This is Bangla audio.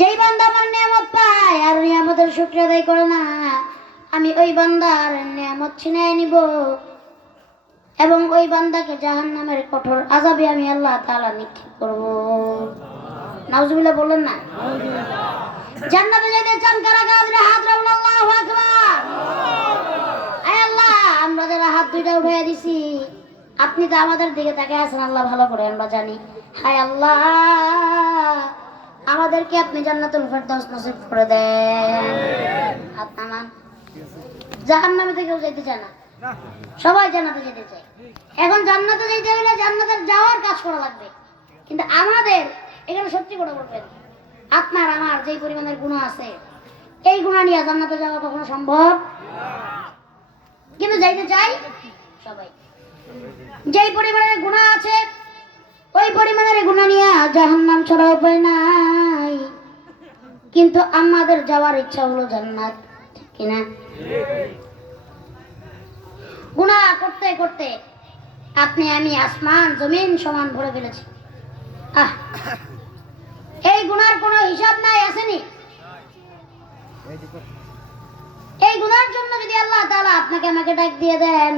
যেই বান্দা আমার নিয়ামত পায় আর নিয়ামতের শুকরিয়া আদায় করে না, আমি ওই বান্দার নিয়ামত ছিনিয়ে নিব এবং ওই বান্দাকে জাহান্নামের কঠোর আযাবে আমি আল্লাহ তাআলা নিক্ষেপ করব। নাউজুবিল্লাহ বললেন না? জান্নাতে যেতে চান কারা কারা? হাত রাখুন, আল্লাহু আকবার। আয় আল্লাহ, আমরা যারা হাত দুইটা উঠাইয়া দিছি, আপনি তো আমাদের দিকে তাকিয়ে আছেন আল্লাহ, ভালো করে আমরা জানি। হায় আল্লাহ, আমাদেরকে আপনি জান্নাতুল ফেরদাউস নসিব করে দেন। হাত নামান। জাহান্নামে থেকে কেউ যেতে চায় না, সবাই জান্নাতে যেতে চায়। এখন জান্নাতে যেতে হলে জান্নাতের যাওয়ার কাজ করা লাগবে, কিন্তু আমাদের এখানে সত্যি করে বলবেন, আপনার আমার যেই পরিমাণের গুনাহ আছে, এই গুনাহ নিয়ে জান্নাতে যাওয়া কখনো সম্ভব, কিন্তু যাইতে চাই সবাই। যেই পরিমাণের গুনাহ আছে, ওই পরিমাণের গুনাহ নিয়ে জাহান্নাম ছাড়া উপায় নাই, কিন্তু আমাদের যাওয়ার ইচ্ছা হলো জান্নাত, ঠিক কিনা? গুনাহ করতে করতে আপনি আমি আসমান জমিন সমান ভরে ফেলেছি। এই গুনার কোনো হিসাব নাই, আসেনি? এই গুনার জন্য যদি আল্লাহ তাআলা আপনাকে আমাকে ডাক দিয়ে দেন,